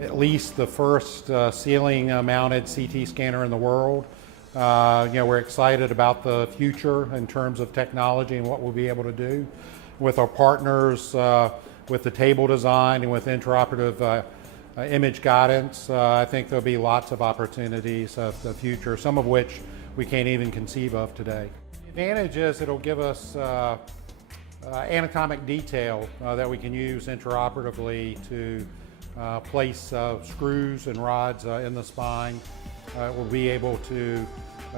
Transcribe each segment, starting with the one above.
at least the first ceiling-mounted CT scanner in the world. We're excited about the future in terms of technology and what we'll be able to do with our partners, with the table design and with interoperative image guidance. I think there'll be lots of opportunities of the future, some of which we can't even conceive of today. The advantage is it'll give us anatomic detail that we can use interoperatively to place screws and rods in the spine. We'll be able to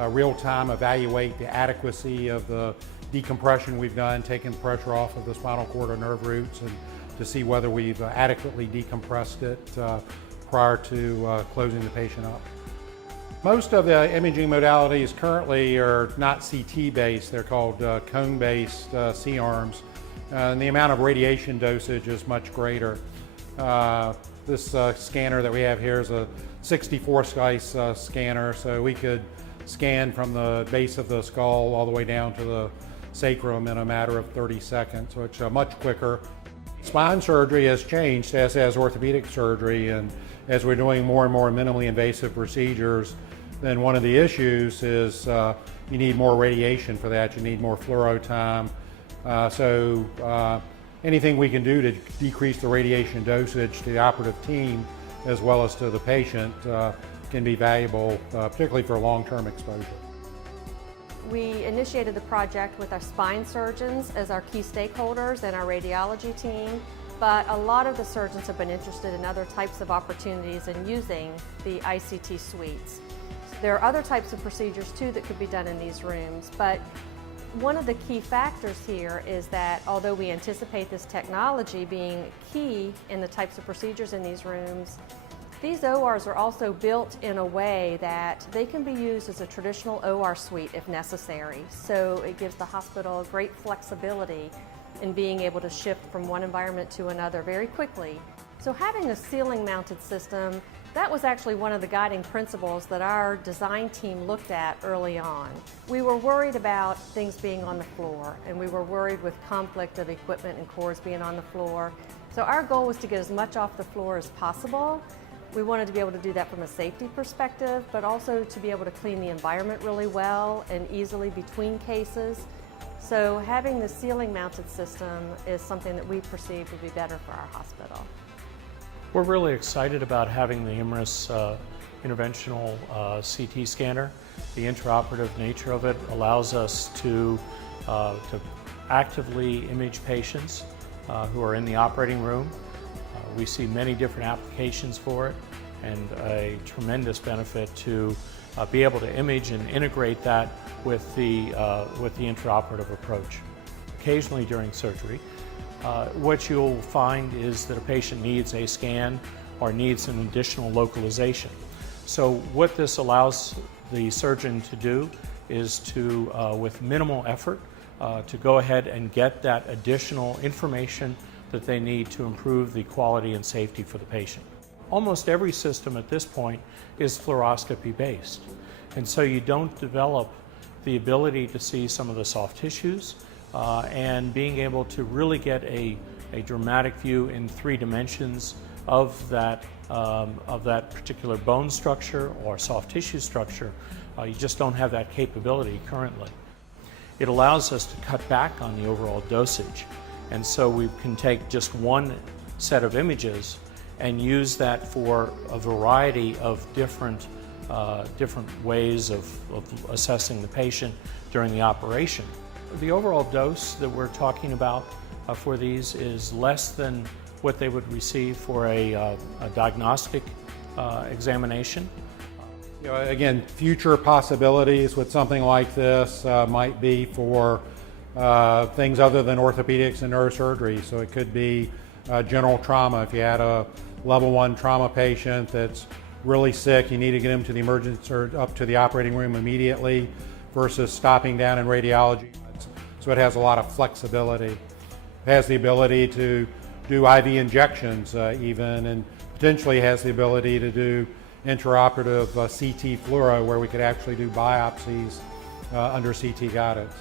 real-time evaluate the adequacy of the decompression we've done, taking the pressure off of the spinal cord or nerve roots, and to see whether we've adequately decompressed it prior to closing the patient up. Most of the imaging modalities currently are not CT-based, they're called cone-based C-arms, and the amount of radiation dosage is much greater. This scanner that we have here is a 64 slice scanner, so we could scan from the base of the skull all the way down to the sacrum in a matter of 30 seconds, so it's much quicker. Spine surgery has changed, as has orthopedic surgery, and as we're doing more and more minimally invasive procedures, then one of the issues is you need more radiation for that, you need more fluoro time. Anything we can do to decrease the radiation dosage to the operative team as well as to the patient can be valuable, particularly for long-term exposure. We initiated the project with our spine surgeons as our key stakeholders and our radiology team, but a lot of the surgeons have been interested in other types of opportunities in using the ICT suites. There are other types of procedures too that could be done in these rooms, but one of the key factors here is that although we anticipate this technology being key in the types of procedures in these rooms, these ORs are also built in a way that they can be used as a traditional OR suite if necessary. So it gives the hospital great flexibility in being able to shift from one environment to another very quickly. So having a ceiling-mounted system, that was actually one of the guiding principles that our design team looked at early on. We were worried about things being on the floor, and we were worried with conflict of equipment and cords being on the floor. So our goal was to get as much off the floor as possible. We wanted to be able to do that from a safety perspective, but also to be able to clean the environment really well and easily between cases. So having the ceiling-mounted system is something that we perceive would be better for our hospital. We're really excited about having the IMRIS interventional CT scanner. The intraoperative nature of it allows us to actively image patients who are in the operating room. We see many different applications for it and a tremendous benefit to be able to image and integrate that with the intraoperative approach. Occasionally during surgery, what you'll find is that a patient needs a scan or needs an additional localization. So what this allows the surgeon to do is to, with minimal effort, to go ahead and get that additional information that they need to improve the quality and safety for the patient. Almost every system at this point is fluoroscopy based, and so you don't develop the ability to see some of the soft tissues and being able to really get a dramatic view in 3 dimensions of that particular bone structure or soft tissue structure. You just don't have that capability currently. It allows us to cut back on the overall dosage. And so we can take just one set of images and use that for a variety of different ways of assessing the patient during the operation. The overall dose that we're talking about for these is less than what they would receive for a diagnostic examination. Again, future possibilities with something like this might be for things other than orthopedics and neurosurgery. So it could be general trauma. If you had a level 1 trauma patient that's really sick, you need to get them to the emergency or up to the operating room immediately versus stopping down in radiology. So it has a lot of flexibility. It has the ability to do IV injections even, and potentially has the ability to do intraoperative CT fluoro where we could actually do biopsies under CT guidance.